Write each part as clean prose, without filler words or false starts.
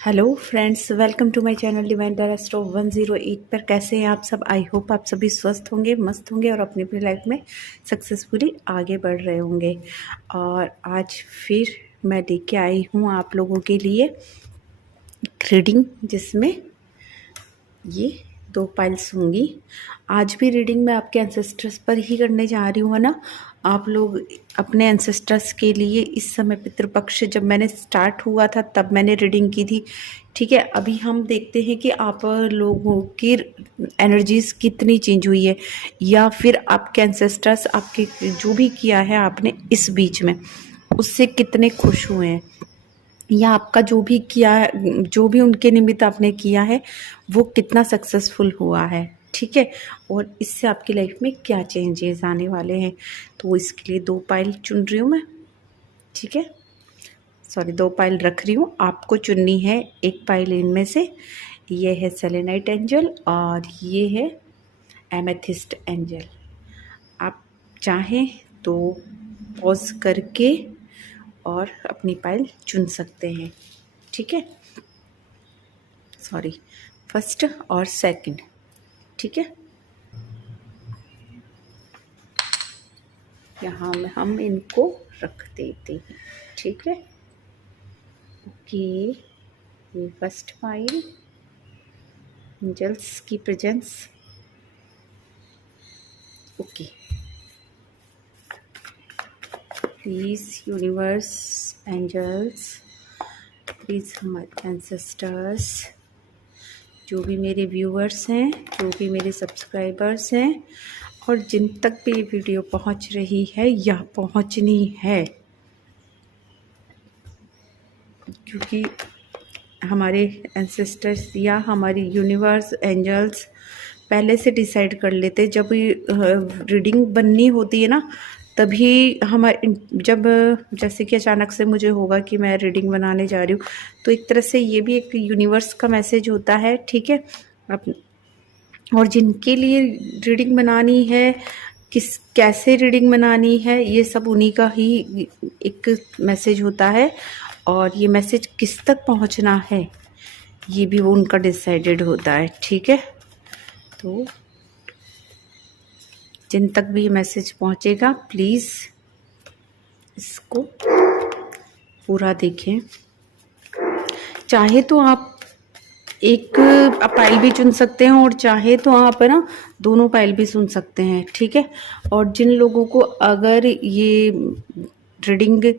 Hello friends, welcome to my channel divine director 108 पर। कैसे हैं आप सब? आई होप आप सभी स्वस्थ होंगे, मस्त होंगे और अपनी अपनी लाइफ में सक्सेसफुली आगे बढ़ रहे होंगे। और आज फिर मैं लेके आई हूँ आप लोगों के लिए रीडिंग, जिसमें ये 2 पाइल्स होंगी। आज भी रीडिंग मैं आपके एंसेस्टर्स पर ही करने जा रही हूँ, है ना। आप लोग अपने एंसेस्टर्स के लिए इस समय पितृपक्ष जब मैंने स्टार्ट हुआ था तब मैंने रीडिंग की थी, ठीक है। अभी हम देखते हैं कि आप लोगों की एनर्जीज कितनी चेंज हुई है, या फिर आपके एंसेस्टर्स आपके जो भी किया है आपने इस बीच में उससे कितने खुश हुए हैं, या आपका जो भी किया है, जो भी उनके निमित्त आपने किया है वो कितना सक्सेसफुल हुआ है, ठीक है। और इससे आपकी लाइफ में क्या चेंजेस आने वाले हैं। तो इसके लिए 2 पाइल चुन रही हूँ मैं, ठीक है। सॉरी, 2 पाइल रख रही हूँ, आपको चुननी है एक पाइल इनमें से। ये है सेलेनाइट एंजल और ये है एमेथिस्ट एंजल। आप चाहें तो पॉज करके और अपनी पाइल चुन सकते हैं, ठीक है। सॉरी, फर्स्ट और सेकंड, ठीक है। यहाँ में हम इनको रख देते हैं, ठीक है। ओके, ये फर्स्ट पाइल, एंजल्स की presence. Okay, please universe, angels, please हमारे एंसेस्टर्स, जो भी मेरे व्यूअर्स हैं, जो भी मेरे सब्सक्राइबर्स हैं और जिन तक भी ये वीडियो पहुंच रही है या पहुंचनी है, क्योंकि हमारे एंसेस्टर्स या हमारी यूनिवर्स, एंजल्स पहले से डिसाइड कर लेते। जब रीडिंग बननी होती है ना, तभी हमारे जब जैसे कि अचानक से मुझे होगा कि मैं रीडिंग बनाने जा रही हूँ, तो एक तरह से ये भी एक यूनिवर्स का मैसेज होता है, ठीक है। और जिनके लिए रीडिंग बनानी है, किस कैसे रीडिंग बनानी है, ये सब उन्हीं का ही एक मैसेज होता है। और ये मैसेज किस तक पहुंचना है ये भी वो उनका डिसाइडेड होता है, ठीक है। तो जिन तक भी ये मैसेज पहुंचेगा प्लीज़ इसको पूरा देखें। चाहे तो आप एक पाइल भी चुन सकते हैं और चाहे तो आप, है ना, दोनों पाइल भी सुन सकते हैं, ठीक है। और जिन लोगों को अगर ये रीडिंग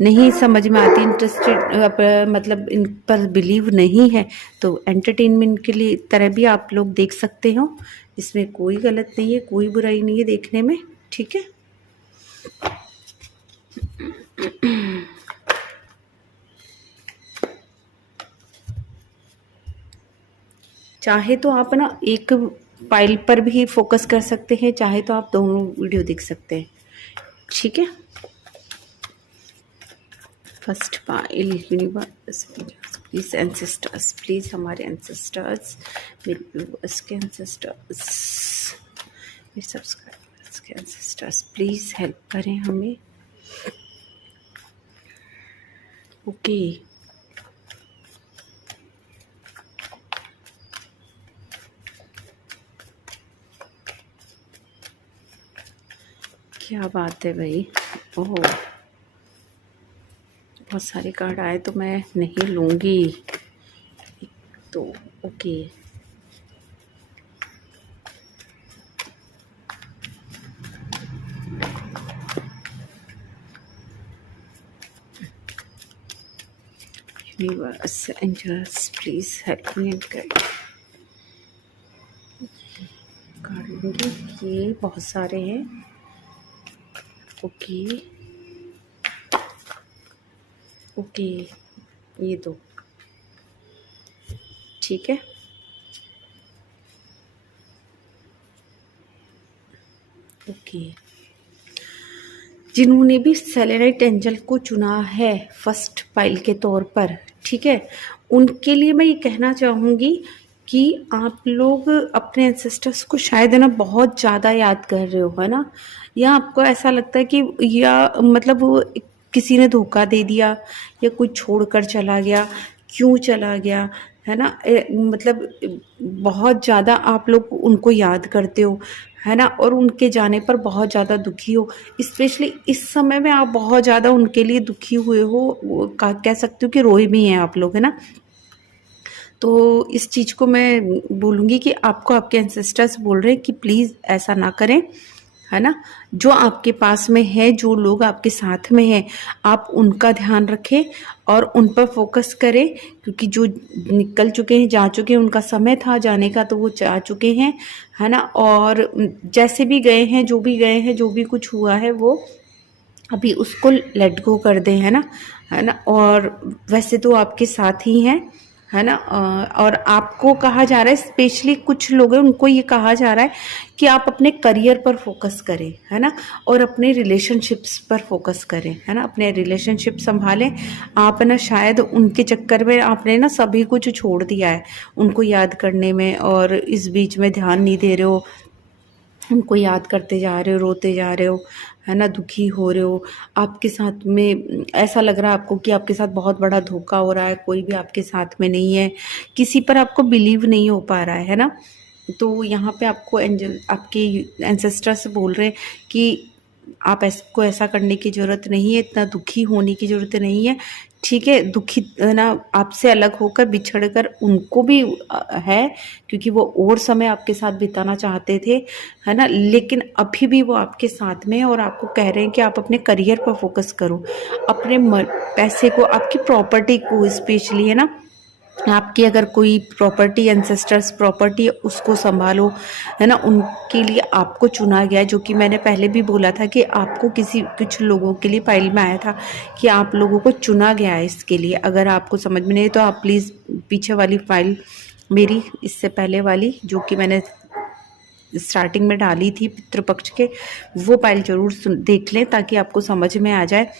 नहीं समझ में आती, इंटरेस्टेड मतलब इन पर बिलीव नहीं है, तो एंटरटेनमेंट के लिए तरह भी आप लोग देख सकते हो। इसमें कोई गलत नहीं है, कोई बुराई नहीं है देखने में, ठीक है। चाहे तो आप ना एक पाइल पर भी फोकस कर सकते हैं, चाहे तो आप दोनों वीडियो देख सकते हैं, ठीक है। First pile, universe, please ancestors, please हमारे एंसेस्टर्स, मेरे व्यूअर्स के एंसेस्टर्स, मेरे सब्सक्राइबर्स के एंसेस्टर्स, प्लीज हेल्प करें हमें। ओके, क्या बात है भाई। ओह, बहुत सारे कार्ड आए तो मैं नहीं लूँगी तो। Okay, universe, angels, please help me and guide. Card लूँगी, ये बहुत सारे हैं। ओके ओके, ये दो, ठीक है। ओके, जिन्होंने भी सेलेनाइट एंजल को चुना है फर्स्ट पाइल के तौर पर, ठीक है, उनके लिए मैं ये कहना चाहूँगी कि आप लोग अपने एंसेस्टर्स को शायद, है ना, बहुत ज़्यादा याद कर रहे हो, है ना। या आपको ऐसा लगता है कि या मतलब वो किसी ने धोखा दे दिया या कोई छोड़ कर चला गया, क्यों चला गया, है ना? मतलब बहुत ज़्यादा आप लोग उनको याद करते हो, है ना? और उनके जाने पर बहुत ज़्यादा दुखी हो। स्पेशली इस समय में आप बहुत ज़्यादा उनके लिए दुखी हुए हो, वो कह सकती हूँ कि रोए भी हैं आप लोग, है ना? तो इस चीज़ को मैं बोलूँगी कि आपको आपके एंसेस्टर्स बोल रहे हैं कि प्लीज़ ऐसा ना करें, है ना? जो आपके पास में है, जो लोग आपके साथ में हैं, आप उनका ध्यान रखें और उन पर फ़ोकस करें, क्योंकि जो निकल चुके हैं, जा चुके हैं, उनका समय था जाने का तो वो जा चुके हैं, है ना? और जैसे भी गए हैं, जो भी गए हैं, जो भी कुछ हुआ है वो अभी उसको लेट गो कर दें, है ना? है ना? और वैसे तो आपके साथ ही हैं, है ना? और आपको कहा जा रहा है, स्पेशली कुछ लोग हैं उनको ये कहा जा रहा है कि आप अपने करियर पर फोकस करें, है ना? और अपने रिलेशनशिप्स पर फोकस करें, है ना? अपने रिलेशनशिप संभालें। आप ना शायद उनके चक्कर में आपने ना सभी कुछ छोड़ दिया है उनको याद करने में, और इस बीच में ध्यान नहीं दे रहे हो, उनको याद करते जा रहे हो, रोते जा रहे हो, है ना? दुखी हो रहे हो। आपके साथ में ऐसा लग रहा है आपको कि आपके साथ बहुत बड़ा धोखा हो रहा है, कोई भी आपके साथ में नहीं है, किसी पर आपको बिलीव नहीं हो पा रहा है ना? तो यहाँ पे आपको एंजल आपके एंसेस्टर्स बोल रहे हैं कि आप को ऐसा करने की ज़रूरत नहीं है, इतना दुखी होने की ज़रूरत नहीं है, ठीक है? दुखी ना आपसे अलग होकर बिछड़ कर उनको भी है, क्योंकि वो और समय आपके साथ बिताना चाहते थे, है ना? लेकिन अभी भी वो आपके साथ में है और आपको कह रहे हैं कि आप अपने करियर पर फोकस करो, अपने पैसे को, आपकी प्रॉपर्टी को स्पेशली, है ना? आपकी अगर कोई प्रॉपर्टी, एंसेस्टर्स प्रॉपर्टी है, उसको संभालो, है ना? उनके लिए आपको चुना गया है, जो कि मैंने पहले भी बोला था कि आपको कुछ लोगों के लिए फाइल में आया था कि आप लोगों को चुना गया है इसके लिए। अगर आपको समझ में नहीं तो आप प्लीज़ पीछे वाली फाइल मेरी, इससे पहले वाली जो कि मैंने स्टार्टिंग में डाली थी पितृपक्ष के, वो फाइल ज़रूर देख लें ताकि आपको समझ में आ जाए।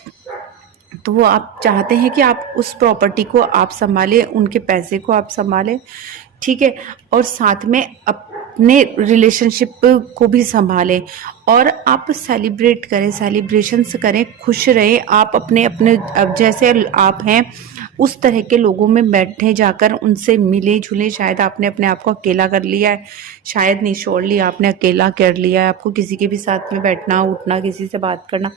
तो वो आप चाहते हैं कि आप उस प्रॉपर्टी को आप संभालें, उनके पैसे को आप संभालें, ठीक है? और साथ में अपने रिलेशनशिप को भी संभालें और आप सेलिब्रेट करें, सेलिब्रेशंस करें, खुश रहें। आप अपने अपने अब जैसे आप हैं उस तरह के लोगों में बैठे जाकर उनसे मिले जुले। शायद आपने अपने आप को अकेला कर लिया है, शायद नहीं, श्योरली आपने अकेला कर लिया है। आपको किसी के भी साथ में बैठना उठना, किसी से बात करना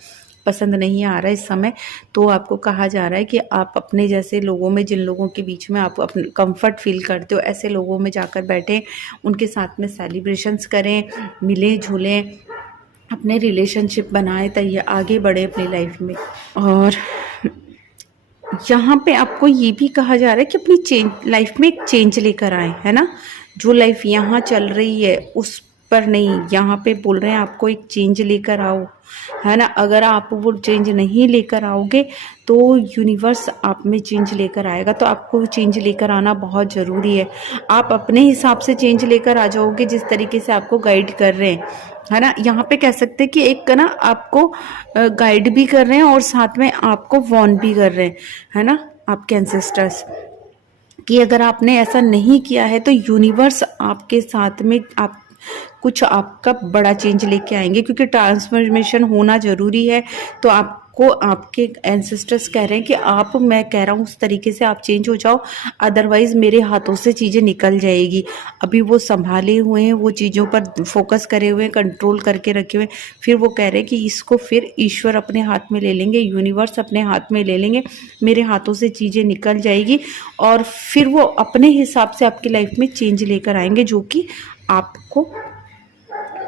पसंद नहीं आ रहा है इस समय। तो आपको कहा जा रहा है कि आप अपने जैसे लोगों में, जिन लोगों के बीच में आप अपने कंफर्ट फील करते हो, ऐसे लोगों में जाकर बैठें, उनके साथ में सेलिब्रेशंस करें, मिलें जुलें, अपने रिलेशनशिप बनाएं, तैयार आगे बढ़े अपनी लाइफ में। और यहाँ पे आपको ये भी कहा जा रहा है कि अपनी लाइफ में एक चेंज लेकर आए, है ना? जो लाइफ यहाँ चल रही है उस पर नहीं, यहाँ पे बोल रहे हैं आपको एक चेंज लेकर आओ, है ना? अगर आप वो चेंज नहीं लेकर आओगे तो यूनिवर्स आप में चेंज लेकर आएगा, तो आपको चेंज लेकर आना बहुत ज़रूरी है। आप अपने हिसाब से चेंज लेकर आ जाओगे जिस तरीके से आपको गाइड कर रहे हैं, है ना? यहाँ पे कह सकते हैं कि एक ना आपको गाइड भी कर रहे हैं और साथ में आपको वॉर्न भी कर रहे हैं, है ना? आपके एंसेस्टर्स कि अगर आपने ऐसा नहीं किया है तो यूनिवर्स आपके साथ में आप कुछ आपका बड़ा चेंज लेके आएंगे, क्योंकि ट्रांसफॉर्मेशन होना ज़रूरी है। तो आपको आपके एंसेस्टर्स कह रहे हैं कि आप, मैं कह रहा हूँ उस तरीके से आप चेंज हो जाओ, अदरवाइज़ मेरे हाथों से चीज़ें निकल जाएगी। अभी वो संभाले हुए हैं, वो चीज़ों पर फोकस करे हुए हैं, कंट्रोल करके रखे हुए हैं, फिर वो कह रहे हैं कि इसको फिर ईश्वर अपने हाथ में ले लेंगे, यूनिवर्स अपने हाथ में ले लेंगे, मेरे हाथों से चीज़ें निकल जाएगी और फिर वो अपने हिसाब से आपकी लाइफ में चेंज लेकर आएंगे, जो कि आपको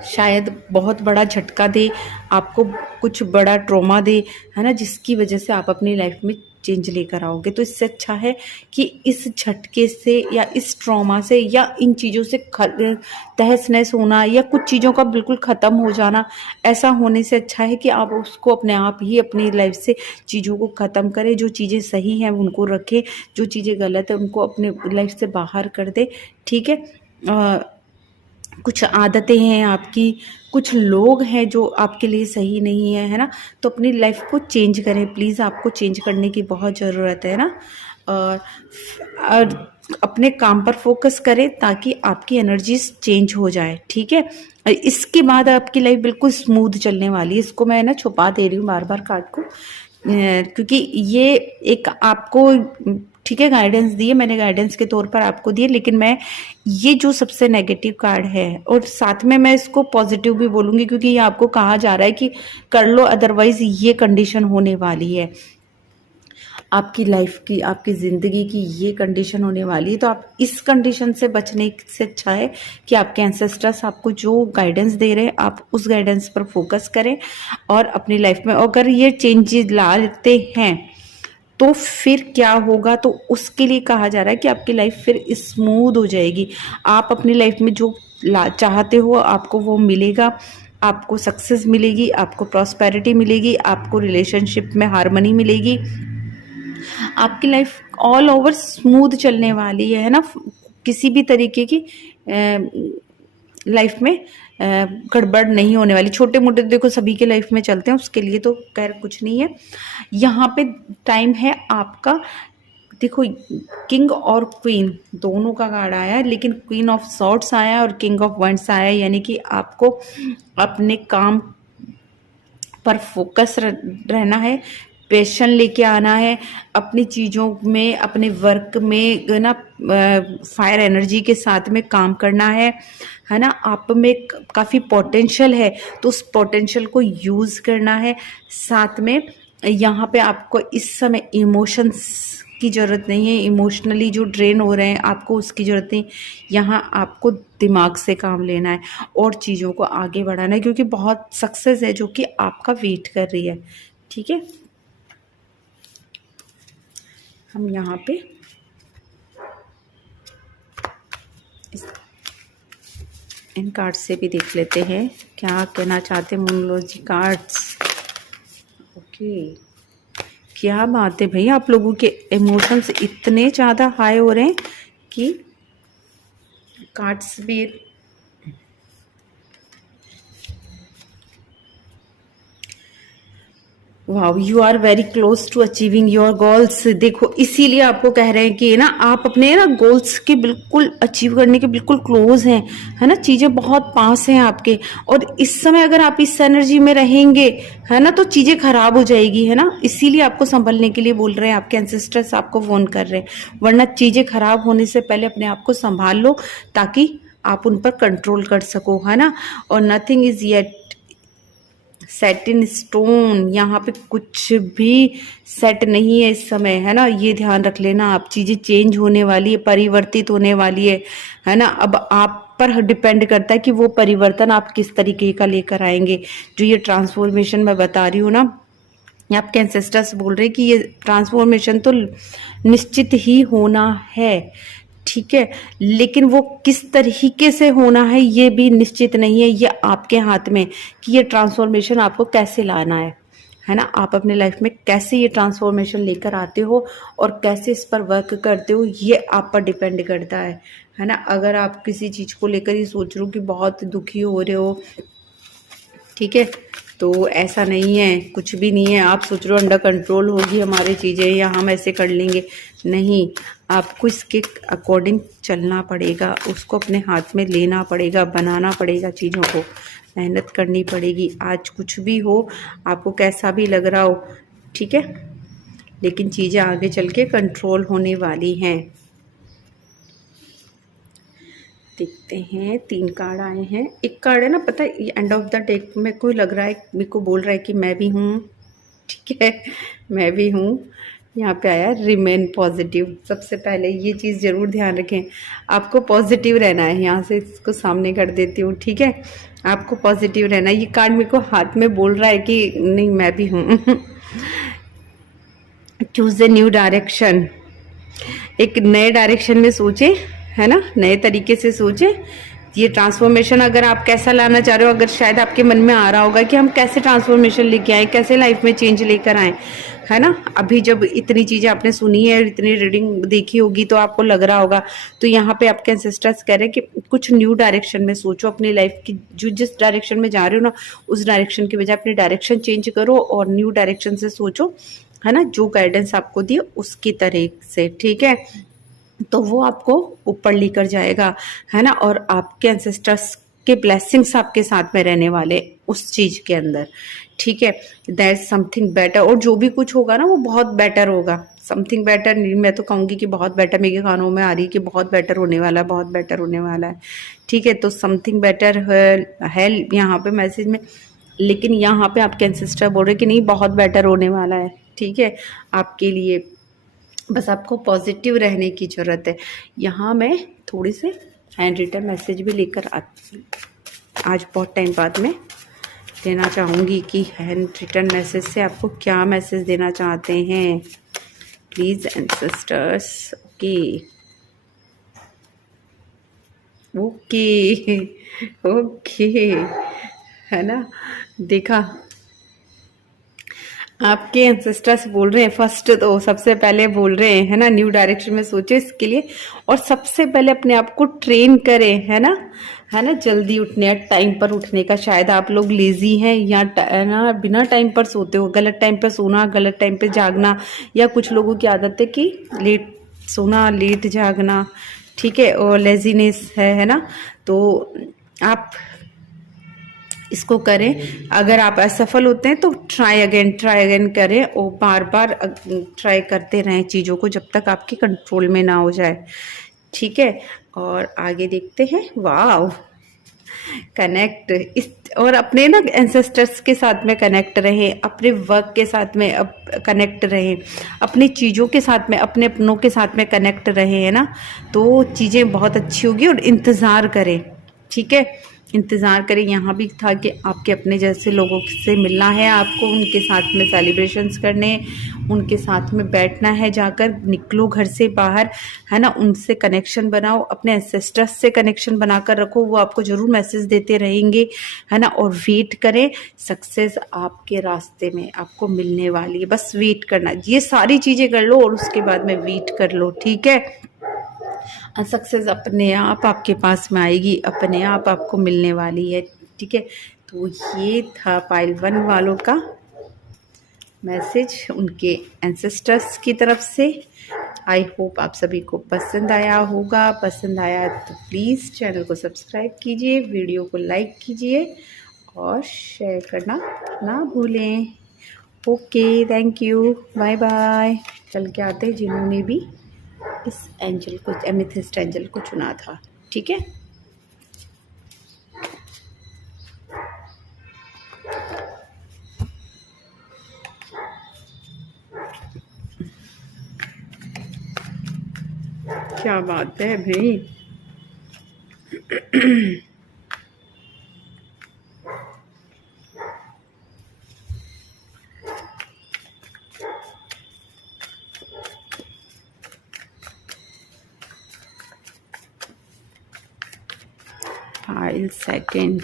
शायद बहुत बड़ा झटका दे, आपको कुछ बड़ा ट्रॉमा दे, है ना? जिसकी वजह से आप अपनी लाइफ में चेंज लेकर आओगे। तो इससे अच्छा है कि इस झटके से या इस ट्रॉमा से या इन चीज़ों से तहस नहस होना या कुछ चीज़ों का बिल्कुल ख़त्म हो जाना, ऐसा होने से अच्छा है कि आप उसको अपने आप ही अपनी लाइफ से चीज़ों को ख़त्म करें। जो चीज़ें सही हैं उनको रखें, जो चीज़ें गलत है उनको अपने लाइफ से बाहर कर दें, ठीक है? कुछ आदतें हैं आपकी, कुछ लोग हैं जो आपके लिए सही नहीं है, है ना? तो अपनी लाइफ को चेंज करें प्लीज़, आपको चेंज करने की बहुत ज़रूरत है ना? और अपने काम पर फोकस करें ताकि आपकी एनर्जीज चेंज हो जाए, ठीक है? इसके बाद आपकी लाइफ बिल्कुल स्मूथ चलने वाली है। इसको मैं ना छुपा दे रही हूँ बार बार कार्ड को, क्योंकि ये एक आपको ठीक है, गाइडेंस दिए मैंने, गाइडेंस के तौर पर आपको दिए, लेकिन मैं ये जो सबसे नेगेटिव कार्ड है, और साथ में मैं इसको पॉजिटिव भी बोलूँगी, क्योंकि ये आपको कहा जा रहा है कि कर लो, अदरवाइज ये कंडीशन होने वाली है आपकी लाइफ की, आपकी ज़िंदगी की ये कंडीशन होने वाली है। तो आप इस कंडीशन से बचने से अच्छा है कि आपके एंसेस्टर्स आपको जो गाइडेंस दे रहे हैं आप उस गाइडेंस पर फोकस करें और अपनी लाइफ में अगर ये चेंजेस लाते हैं तो फिर क्या होगा, तो उसके लिए कहा जा रहा है कि आपकी लाइफ फिर स्मूथ हो जाएगी। आप अपनी लाइफ में जो चाहते हो आपको वो मिलेगा, आपको सक्सेस मिलेगी, आपको प्रॉस्पेरिटी मिलेगी, आपको रिलेशनशिप में हार्मनी मिलेगी, आपकी लाइफ ऑल ओवर स्मूथ चलने वाली है ना। किसी भी तरीके की लाइफ में गड़बड़ नहीं होने वाली। छोटे मोटे देखो सभी के लाइफ में चलते हैं, उसके लिए तो खैर कुछ नहीं है। यहाँ पे टाइम है आपका, देखो किंग और क्वीन दोनों का कार्ड आया है, लेकिन क्वीन ऑफ सॉर्ड्स आया और किंग ऑफ वंड्स आया, यानी कि आपको अपने काम पर फोकस रहना है, पैशन लेके आना है, अपनी चीज़ों में, अपने वर्क में ना फायर एनर्जी के साथ में काम करना है ना। आप में काफ़ी पोटेंशियल है तो उस पोटेंशियल को यूज़ करना है। साथ में यहाँ पे आपको इस समय इमोशंस की ज़रूरत नहीं है, इमोशनली जो ड्रेन हो रहे हैं आपको उसकी ज़रूरत नहीं। यहाँ आपको दिमाग से काम लेना है और चीज़ों को आगे बढ़ाना है, क्योंकि बहुत सक्सेस है जो कि आपका वेट कर रही है। ठीक है, हम यहाँ पे इन कार्ड्स से भी देख लेते हैं क्या कहना चाहते हैं मूनलॉजी कार्ड्स। ओके, क्या बात है भाई, आप लोगों के इमोशंस इतने ज़्यादा हाई हो रहे हैं कि कार्ड्स भी wow, you are very close to achieving your goals. देखो इसीलिए आपको कह रहे हैं कि ना आप अपने ना गोल्स के बिल्कुल अचीव करने के बिल्कुल क्लोज हैं, है ना, चीज़ें बहुत पास हैं आपके। और इस समय अगर आप इस एनर्जी में रहेंगे, है ना, तो चीज़ें खराब हो जाएगी, है ना। इसीलिए आपको संभलने के लिए बोल रहे हैं, आपके एंसेस्टर्स आपको फोन कर रहे हैं, वरना चीज़ें खराब होने से पहले अपने आप को संभाल लो ताकि आप उन पर कंट्रोल कर सको, है ना। और nothing is yet set in stone, यहाँ पे कुछ भी सेट नहीं है इस समय, है ना, ये ध्यान रख लेना आप। चीज़ें चेंज होने वाली है, परिवर्तित होने वाली है ना। अब आप पर डिपेंड करता है कि वो परिवर्तन आप किस तरीके का लेकर आएंगे। जो ये ट्रांसफॉर्मेशन मैं बता रही हूँ ना, आपके एंसेस्टर्स बोल रहे हैं कि ये ट्रांसफॉर्मेशन तो निश्चित ही होना है, ठीक है, लेकिन वो किस तरीके से होना है ये भी निश्चित नहीं है। ये आपके हाथ में कि ये ट्रांसफॉर्मेशन आपको कैसे लाना है ना। आप अपने लाइफ में कैसे ये ट्रांसफॉर्मेशन लेकर आते हो और कैसे इस पर वर्क करते हो, ये आप पर डिपेंड करता है ना। अगर आप किसी चीज़ को लेकर ही सोच रहे हो कि बहुत दुखी हो रहे हो, ठीक है, तो ऐसा नहीं है, कुछ भी नहीं है। आप सोच रहे हो अंडर कंट्रोल होगी हमारी चीज़ें या हम ऐसे कर लेंगे, नहीं, आपको इसके अकॉर्डिंग चलना पड़ेगा, उसको अपने हाथ में लेना पड़ेगा, बनाना पड़ेगा, चीज़ों को मेहनत करनी पड़ेगी। आज कुछ भी हो, आपको कैसा भी लग रहा हो, ठीक है, लेकिन चीज़ें आगे चल के कंट्रोल होने वाली हैं। देखते हैं, 3 कार्ड आए हैं। एक कार्ड है ना, पता है, एंड ऑफ द डे मेरे को लग रहा है, मेरे को बोल रहा है कि मैं भी हूँ, ठीक है, मैं भी हूँ। यहाँ पे आया रिमेन पॉजिटिव। सबसे पहले ये चीज़ ज़रूर ध्यान रखें, आपको पॉजिटिव रहना है। यहाँ से इसको सामने कर देती हूँ, ठीक है, आपको पॉजिटिव रहना है। ये कार्ड मेरे को हाथ में बोल रहा है कि नहीं, मैं भी हूँ। चूज ए न्यू डायरेक्शन, एक नए डायरेक्शन में सोचे, है ना, नए तरीके से सोचे। ये ट्रांसफॉर्मेशन अगर आप कैसा लाना चाह रहे हो, अगर शायद आपके मन में आ रहा होगा कि हम कैसे ट्रांसफॉर्मेशन लेके आए, कैसे लाइफ में चेंज लेकर आए, है ना। अभी जब इतनी चीज़ें आपने सुनी है, इतनी रीडिंग देखी होगी तो आपको लग रहा होगा। तो यहाँ पे आपके एंसेस्टर्स कह रहे हैं कि कुछ न्यू डायरेक्शन में सोचो अपनी लाइफ की, जो जिस डायरेक्शन में जा रहे हो ना, उस डायरेक्शन की बजाय अपनी डायरेक्शन चेंज करो और न्यू डायरेक्शन से सोचो, है ना, जो गाइडेंस आपको दिए उसकी तरह से, ठीक है। तो वो आपको ऊपर लेकर जाएगा, है ना। और आपके एंसेस्टर्स के ब्लेसिंग्स आपके साथ में रहने वाले उस चीज के अंदर, ठीक है। दैट समथिंग बेटर, और जो भी कुछ होगा ना वो बहुत बेटर होगा। समथिंग बेटर नहीं, मैं तो कहूंगी कि बहुत बेटर, मेरे कानों में आ रही है कि बहुत बेटर होने वाला है, बहुत बेटर होने वाला है, ठीक है। तो समथिंग बेटर है यहाँ पे मैसेज में, लेकिन यहाँ पे आपके एंसेस्टर बोल रहे कि नहीं बहुत बेटर होने वाला है, ठीक है आपके लिए। बस आपको पॉजिटिव रहने की ज़रूरत है। यहाँ मैं थोड़ी से हैंड रिटन मैसेज भी लेकर आज बहुत टाइम बाद में देना चाहूँगी कि हैंड रिटन मैसेज से आपको क्या मैसेज देना चाहते हैं, please ancestors. Okay okay okay, है ना, देखा आपके एंसेस्टर्स बोल रहे हैं। फर्स्ट तो सबसे पहले बोल रहे हैं, है ना, न्यू डायरेक्शन में सोचे इसके लिए, और सबसे पहले अपने आप को ट्रेन करें, है ना, जल्दी उठने, टाइम पर उठने का। शायद आप लोग लेजी हैं या ना बिना टाइम पर सोते हो, गलत टाइम पर सोना, गलत टाइम पर जागना, या कुछ लोगों की आदत है कि लेट सोना लेट जागना, ठीक है, और लेजीनेस है ना। तो आप इसको करें। अगर आप असफल होते हैं तो ट्राई अगेन करें, और बार बार ट्राई करते रहें चीज़ों को जब तक आपके कंट्रोल में ना हो जाए, ठीक है। और आगे देखते हैं। वाह, कनेक्ट इस, और अपने ना एंसेस्टर्स के साथ में कनेक्ट रहें, अपने वर्क के साथ में अब कनेक्ट रहें, अपनी चीज़ों के साथ में, अपने अपनों के साथ में कनेक्ट रहें, है ना, तो चीज़ें बहुत अच्छी होगी। और इंतज़ार करें, ठीक है, इंतज़ार करें। यहाँ भी था कि आपके अपने जैसे लोगों से मिलना है आपको, उनके साथ में सेलिब्रेशंस करने, उनके साथ में बैठना है, जाकर निकलो घर से बाहर, है ना, उनसे कनेक्शन बनाओ, अपने एंसेस्टर्स से कनेक्शन बनाकर रखो, वो आपको ज़रूर मैसेज देते रहेंगे, है ना। और वेट करें, सक्सेस आपके रास्ते में आपको मिलने वाली है, बस वेट करना। ये सारी चीज़ें कर लो और उसके बाद में वेट कर लो, ठीक है। सक्सेस अपने आप आपके पास में आएगी, अपने आप आपको मिलने वाली है, ठीक है। तो ये था पाइल 1 वालों का मैसेज उनके एंसेस्टर्स की तरफ से। आई होप आप सभी को पसंद आया होगा। पसंद आया तो प्लीज़ चैनल को सब्सक्राइब कीजिए, वीडियो को लाइक कीजिए और शेयर करना ना भूलें। Okay, thank you, bye bye. चल के आते हैं जिन्होंने भी इस एंजल को, एमेथिस्ट एंजल को चुना था, ठीक है। क्या बात है भाई। File second,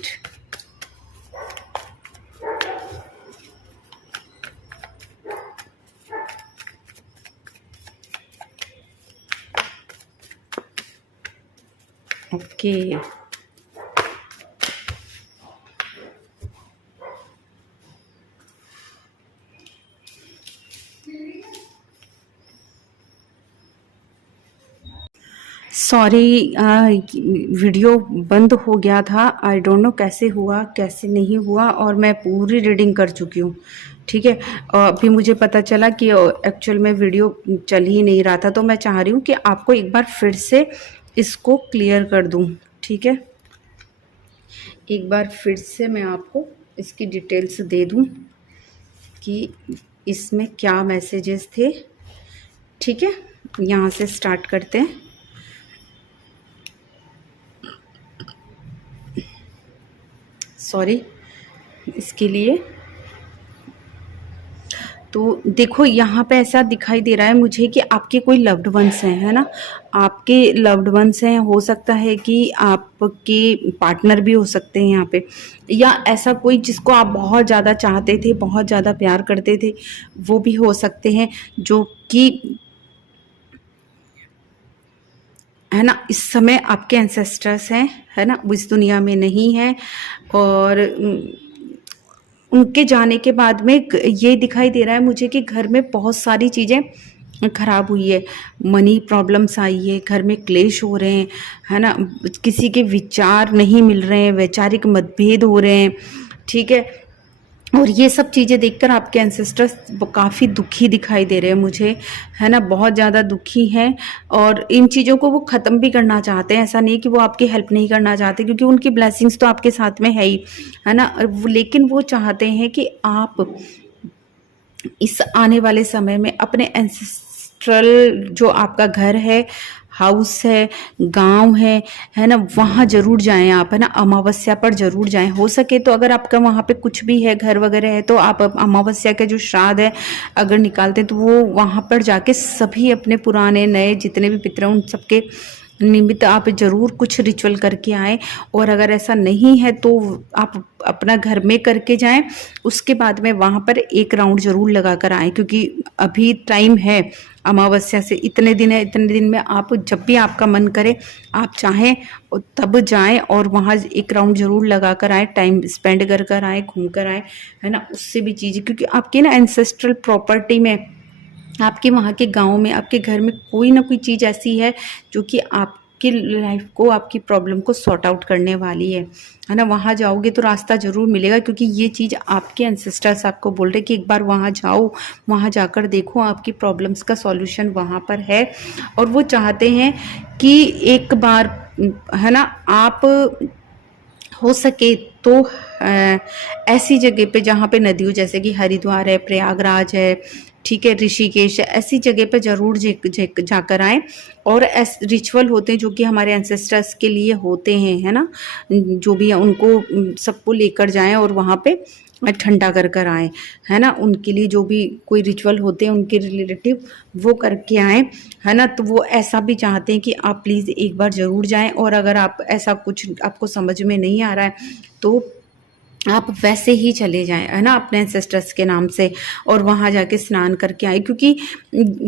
okay. Sorry, video बंद हो गया था। आई डोंट नो कैसे हुआ कैसे नहीं हुआ, और मैं पूरी रीडिंग कर चुकी हूँ, ठीक है। अभी मुझे पता चला कि एक्चुअल में वीडियो चल ही नहीं रहा था, तो मैं चाह रही हूँ कि आपको एक बार फिर से इसको क्लियर कर दूँ, ठीक है। एक बार फिर से मैं आपको इसकी डिटेल्स दे दूँ कि इसमें क्या मैसेजेस थे, ठीक है। यहाँ से स्टार्ट करते हैं। सॉरी इसके लिए। तो देखो यहाँ पे ऐसा दिखाई दे रहा है मुझे कि आपके कोई लव्ड वंस हैं, है ना, आपके लव्ड वंस हैं। हो सकता है कि आपके पार्टनर भी हो सकते हैं यहाँ पे, या ऐसा कोई जिसको आप बहुत ज़्यादा चाहते थे, बहुत ज़्यादा प्यार करते थे, वो भी हो सकते हैं, जो कि, है ना, इस समय आपके एंसेस्टर्स हैं, है ना, वो इस दुनिया में नहीं है। और उनके जाने के बाद में ये दिखाई दे रहा है मुझे कि घर में बहुत सारी चीज़ें खराब हुई है, प्रॉब्लम्स आई है, घर में क्लेश हो रहे हैं, है ना, किसी के विचार नहीं मिल रहे हैं, वैचारिक मतभेद हो रहे हैं, ठीक है। और ये सब चीज़ें देखकर आपके एंसेस्टर्स काफ़ी दुखी दिखाई दे रहे हैं मुझे, है ना, बहुत ज़्यादा दुखी हैं। और इन चीज़ों को वो ख़त्म भी करना चाहते हैं, ऐसा नहीं कि वो आपकी हेल्प नहीं करना चाहते, क्योंकि उनकी ब्लेसिंग्स तो आपके साथ में है ही, है ना। लेकिन वो चाहते हैं कि आप इस आने वाले समय में अपने एंसेस्ट्रल जो आपका घर है, हाउस है, गांव है ना, वहाँ ज़रूर जाएं आप, है ना, अमावस्या पर ज़रूर जाएं। हो सके तो अगर आपका वहाँ पे कुछ भी है, घर वगैरह है, तो आप अमावस्या के जो श्राद्ध है अगर निकालते हैं तो वो वहाँ पर जाके सभी अपने पुराने नए जितने भी पितर हैं उन सबके निमित्त आप ज़रूर कुछ रिचुअल करके आएँ। और अगर ऐसा नहीं है तो आप अपना घर में करके जाएं, उसके बाद में वहाँ पर एक राउंड ज़रूर लगा कर आएँ, क्योंकि अभी टाइम है, अमावस्या से इतने दिन है, इतने दिन में आप जब भी आपका मन करे आप चाहें तब जाएं और वहाँ एक राउंड ज़रूर लगा कर आएँ, टाइम स्पेंड कर कर आएँ, घूम कर आएँ, है ना। उससे भी चीज़ें, क्योंकि आपके ना एंसेस्ट्रल प्रॉपर्टी में, आपके वहाँ के गांव में, आपके घर में कोई ना कोई चीज़ ऐसी है जो कि आपकी लाइफ को, आपकी प्रॉब्लम को सॉर्ट आउट करने वाली है ना। वहाँ जाओगे तो रास्ता ज़रूर मिलेगा, क्योंकि ये चीज़ आपके एंसेस्टर्स आपको बोल रहे कि एक बार वहाँ जाओ, वहाँ जाकर देखो, आपकी प्रॉब्लम्स का सॉल्यूशन वहाँ पर है। और वो चाहते हैं कि एक बार, है ना, आप हो सके तो ऐसी जगह पे जहाँ पे नदी हो, जैसे कि हरिद्वार है, प्रयागराज है, ठीक है, ऋषिकेश है, ऐसी जगह पे ज़रूर जाकर आएँ। और ऐसे रिचुअल होते हैं जो कि हमारे एंसेस्टर्स के लिए होते हैं, है ना, जो भी है उनको सबको लेकर जाएं और वहाँ पे ठंडा कर कर आएँ, है ना। उनके लिए जो भी कोई रिचुअल होते हैं उनके रिलेटिव वो करके आएँ, है ना। तो वो ऐसा भी चाहते हैं कि आप प्लीज़ एक बार ज़रूर जाएं। और अगर आप ऐसा कुछ आपको समझ में नहीं आ रहा है तो आप वैसे ही चले जाएं, है ना, अपने एंसेस्टर्स के नाम से, और वहाँ जाके स्नान करके आए, क्योंकि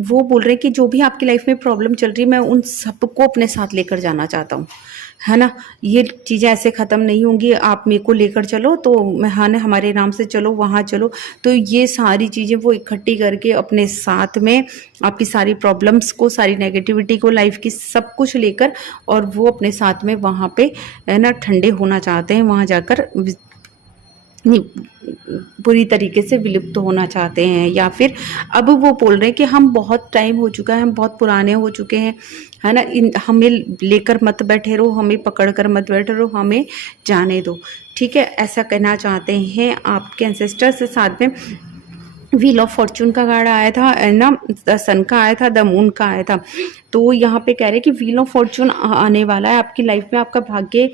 वो बोल रहे हैं कि जो भी आपकी लाइफ में प्रॉब्लम चल रही है मैं उन सबको अपने साथ लेकर जाना चाहता हूँ, है ना। ये चीज़ें ऐसे ख़त्म नहीं होंगी, आप मेरे को लेकर चलो तो मैं, हाँ, हमारे नाम से चलो, वहाँ चलो, तो ये सारी चीज़ें वो इकट्ठी करके अपने साथ में आपकी सारी प्रॉब्लम्स को, सारी नेगेटिविटी को, लाइफ की सब कुछ लेकर, और वो अपने साथ में वहाँ पे, है ना, ठंडे होना चाहते हैं, वहाँ जाकर पूरी तरीके से विलुप्त होना चाहते हैं। या फिर अब वो बोल रहे हैं कि हम बहुत टाइम हो चुका है, हम बहुत पुराने हो चुके हैं, है ना, हमें लेकर मत बैठे रहो, हमें पकड़ कर मत बैठे रहो, हमें जाने दो, ठीक है, ऐसा कहना चाहते हैं आपके एंसेस्टर्स। साथ में व्हील ऑफ फॉर्चून का कार्ड आया था ना, द सन का आया था, द मून का आया था। तो यहाँ पे कह रहे हैं कि व्हील ऑफ फॉर्चून आने वाला है आपकी लाइफ में, आपका भाग्य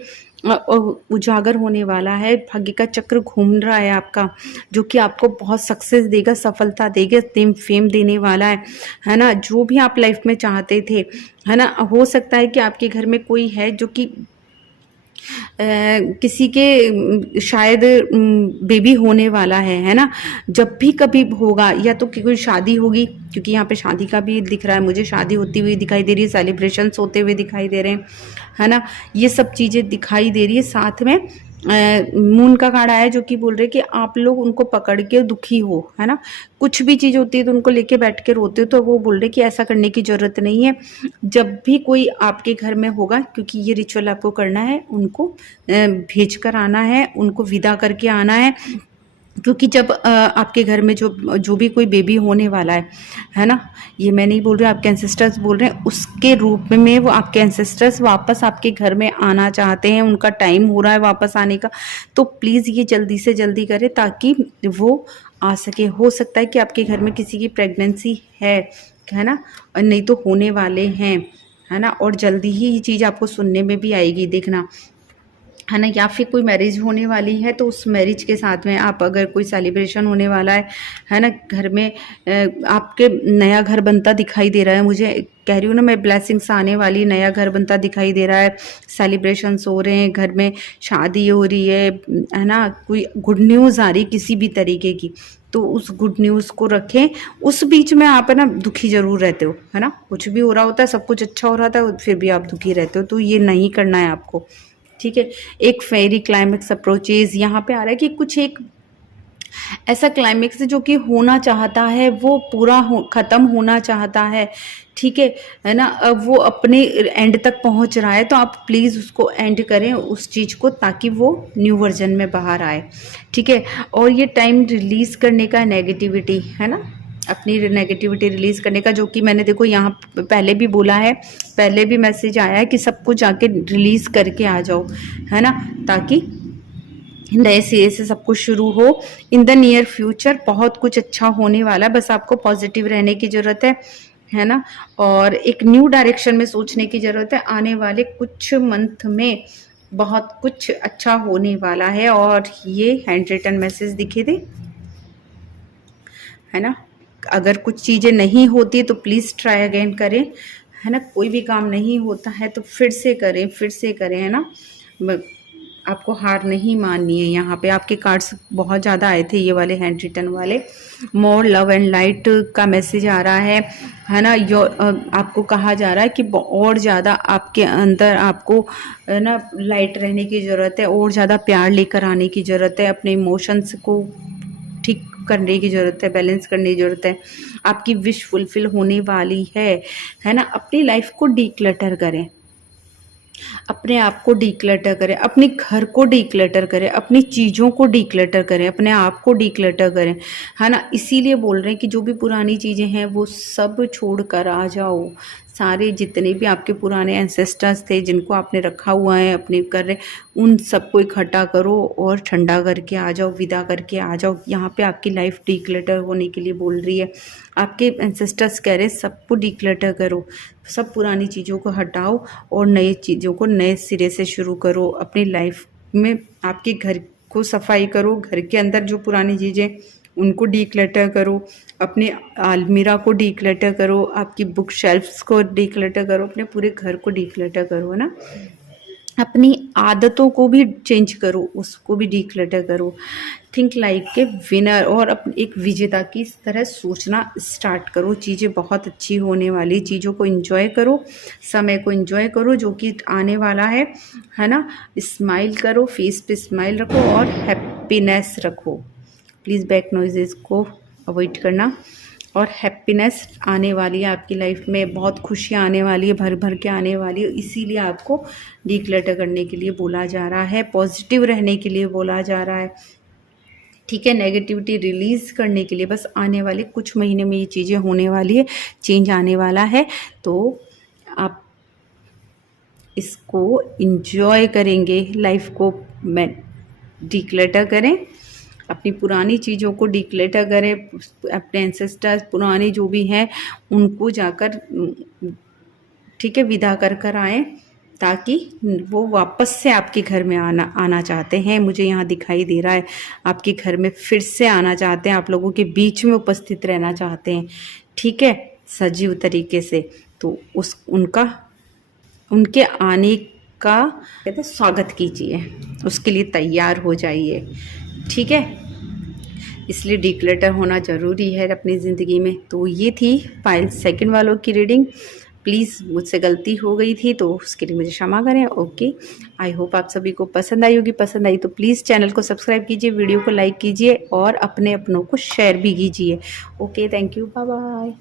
उजागर होने वाला है, भाग्य का चक्र घूम रहा है आपका, जो कि आपको बहुत सक्सेस देगा, सफलता देगा, फेम देने वाला है ना। जो भी आप लाइफ में चाहते थे, है ना, हो सकता है कि आपके घर में कोई है जो कि किसी के शायद बेबी होने वाला है ना। जब भी कभी होगा, या तो कोई शादी होगी, क्योंकि यहाँ पे शादी का भी दिख रहा है मुझे, शादी होती हुई दिखाई दे रही है, सेलिब्रेशंस होते हुए दिखाई दे रहे हैं, है ना, ये सब चीज़ें दिखाई दे रही है। साथ में मून का कार्ड आया जो कि बोल रहे कि आप लोग उनको पकड़ के दुखी हो, है ना, कुछ भी चीज़ होती है तो उनको लेके बैठ के रोते हो, तो वो बोल रहे कि ऐसा करने की ज़रूरत नहीं है। जब भी कोई आपके घर में होगा, क्योंकि ये रिचुअल आपको करना है, उनको भेज कर आना है, उनको विदा करके आना है, क्योंकि जब आपके घर में जो भी कोई बेबी होने वाला है ना, ये मैं नहीं बोल रही, आपके एंसेस्टर्स बोल रहे हैं, उसके रूप में वो आपके एंसेस्टर्स वापस आपके घर में आना चाहते हैं, उनका टाइम हो रहा है वापस आने का। तो प्लीज़ ये जल्दी से जल्दी करें ताकि वो आ सके। हो सकता है कि आपके घर में किसी की प्रेगनेंसी है ना, और नहीं तो होने वाले हैं, है ना, और जल्दी ही ये चीज़ आपको सुनने में भी आएगी, देखना, है ना। या फिर कोई मैरिज होने वाली है तो उस मैरिज के साथ में आप, अगर कोई सेलिब्रेशन होने वाला है ना, घर में आपके नया घर बनता दिखाई दे रहा है, मुझे कह रही हूँ ना मैं, ब्लेसिंग्स आने वाली, नया घर बनता दिखाई दे रहा है, सेलिब्रेशंस हो रहे हैं, घर में शादी हो रही है ना, कोई गुड न्यूज़ आ रही किसी भी तरीके की, तो उस गुड न्यूज़ को रखें। उस बीच में आप, है ना, दुखी ज़रूर रहते हो, है ना, कुछ भी हो रहा होता है, सब कुछ अच्छा हो रहा था, फिर भी आप दुखी रहते हो, तो ये नहीं करना है आपको, ठीक है। एक फेरी क्लाइमेक्स अप्रोचेज यहाँ पे आ रहा है कि कुछ एक ऐसा क्लाइमेक्स जो कि होना चाहता है वो पूरा ख़त्म होना चाहता है, ठीक है ना। अब वो अपने एंड तक पहुंच रहा है, तो आप प्लीज़ उसको एंड करें उस चीज़ को, ताकि वो न्यू वर्जन में बाहर आए, ठीक है। और ये टाइम रिलीज़ करने का नेगेटिविटी है ना, अपनी नेगेटिविटी रिलीज़ करने का, जो कि मैंने देखो यहाँ पहले भी बोला है, पहले भी मैसेज आया है कि सब कुछ जाके रिलीज़ करके आ जाओ, है ना, ताकि नए सिरे से सब कुछ शुरू हो। इन द नियर फ्यूचर बहुत कुछ अच्छा होने वाला है, बस आपको पॉजिटिव रहने की ज़रूरत है ना, और एक न्यू डायरेक्शन में सोचने की ज़रूरत है। आने वाले कुछ मंथ में बहुत कुछ अच्छा होने वाला है। और ये हैंड रिटन मैसेज दिखे थे, है ना। अगर कुछ चीज़ें नहीं होती तो प्लीज़ ट्राई अगेन करें, है ना। कोई भी काम नहीं होता है तो फिर से करें, फिर से करें, है ना। आपको हार नहीं माननी है। यहाँ पे आपके कार्ड्स बहुत ज़्यादा आए थे, ये वाले हैंड रिटन वाले। मोर लव एंड लाइट का मैसेज आ रहा है ना। आपको कहा जा रहा है कि और ज़्यादा आपके अंदर आपको ना लाइट रहने की ज़रूरत है, और ज़्यादा प्यार लेकर आने की ज़रूरत है, अपने इमोशंस को ठीक करने की ज़रूरत है, बैलेंस करने की ज़रूरत है। आपकी विश फुलफिल होने वाली है ना। अपनी लाइफ को डीक्लटर करें, अपने आप को डीक्लटर करें, अपने घर को डीक्लटर करें, अपनी चीज़ों को डीक्लटर करें, अपने आप को डीक्लटर करें, है ना। इसीलिए बोल रहे हैं कि जो भी पुरानी चीज़ें हैं वो सब छोड़ कर आ जाओ। सारे जितने भी आपके पुराने एंसेस्टर्स थे जिनको आपने रखा हुआ है अपने कर रहे, उन सबको इकट्ठा करो और ठंडा करके आ जाओ, विदा करके आ जाओ। यहाँ पे आपकी लाइफ डीक्लटर होने के लिए बोल रही है। आपके एंसेस्टर्स कह रहे हैं सबको डीक्लटर करो, सब पुरानी चीज़ों को हटाओ और नई चीज़ों को नए सिरे से शुरू करो। अपनी लाइफ में आपके घर को सफाई करो, घर के अंदर जो पुरानी चीज़ें उनको डीक्लटर करो, अपने अलमीरा को डीक्लटर करो, आपकी बुक शेल्फ्स को डीक्लटर करो, अपने पूरे घर को डीक्लटर करो, है ना। अपनी आदतों को भी चेंज करो, उसको भी डीक्लटर करो। थिंक लाइक ए विनर, और एक विजेता की तरह सोचना स्टार्ट करो। चीज़ें बहुत अच्छी होने वाली, चीज़ों को एंजॉय करो, समय को एंजॉय करो जो कि आने वाला है ना। स्माइल करो, फेस पे स्माइल रखो और हैप्पीनेस रखो। प्लीज़ बैक नॉइजेस को अवॉइड करना। और हैप्पीनेस आने वाली है आपकी लाइफ में, बहुत खुशियाँ आने वाली है, भर भर के आने वाली है। इसीलिए आपको डीक्लटर करने के लिए बोला जा रहा है, पॉजिटिव रहने के लिए बोला जा रहा है, ठीक है। नेगेटिविटी रिलीज़ करने के लिए, बस आने वाले कुछ महीने में ये चीज़ें होने वाली है, चेंज आने वाला है। तो आप इसको इंजॉय करेंगे, लाइफ को डीक्लटर करें, अपनी पुरानी चीज़ों को डीक्लटर करें, अपने एंसेस्टर्स पुराने जो भी हैं उनको जाकर ठीक है विदा कर कर आएँ, ताकि वो वापस से आपके घर में आना चाहते हैं। मुझे यहाँ दिखाई दे रहा है आपके घर में फिर से आना चाहते हैं, आप लोगों के बीच में उपस्थित रहना चाहते हैं, ठीक है, सजीव तरीके से। तो उनके आने का कहते हैं स्वागत कीजिए, उसके लिए तैयार हो जाइए, ठीक है। इसलिए डीक्लटर होना ज़रूरी है अपनी ज़िंदगी में। तो ये थी पायल सेकंड वालों की रीडिंग। प्लीज़ मुझसे गलती हो गई थी तो उसके लिए मुझे क्षमा करें। ओके, आई होप आप सभी को पसंद आई होगी। पसंद आई तो प्लीज़ चैनल को सब्सक्राइब कीजिए, वीडियो को लाइक कीजिए और अपने अपनों को शेयर भी कीजिए। Okay, thank you, bye bye.